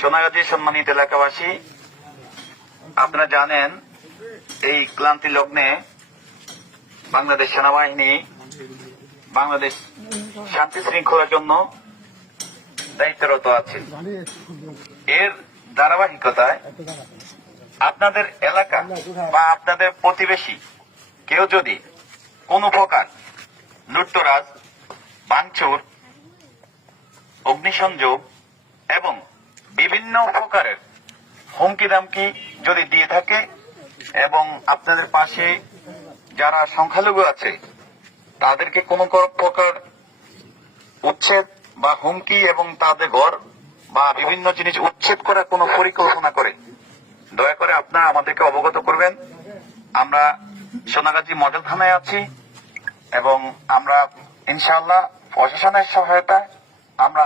সোনাগাজী সম্মানিত এলাকাবাসী, আপনারা জানেন এই ক্লান্তি লগ্নে বাংলাদেশ সেনাবাহিনী বাংলাদেশ শান্তি শৃঙ্খলার জন্য দায়িত্বরত আছে। এর ধারাবাহিকতায় আপনাদের এলাকা বা আপনাদের প্রতিবেশী কেউ যদি কোন প্রকার লুটতরাজ, ভাঙচুর, অগ্নিসংযোগ এবং বিভিন্ন প্রকারের হুমকি দামকি যদি দিয়ে থাকে এবং আপনাদের পাশে যারা সংখ্যালঘু আছে তাদেরকে কোনো প্রকার উচ্ছেদ বা হুমকি এবং তাদের ঘর বা বিভিন্ন জিনিস উচ্ছেদ করার কোনো পরিকল্পনা করে দয়া করে আপনারা আমাদেরকে অবগত করবেন। আমরা সোনাগাজী মডেল থানায় আছি এবং আমরা ইনশাআল্লাহ প্রশাসনের সহায়তায় আমরা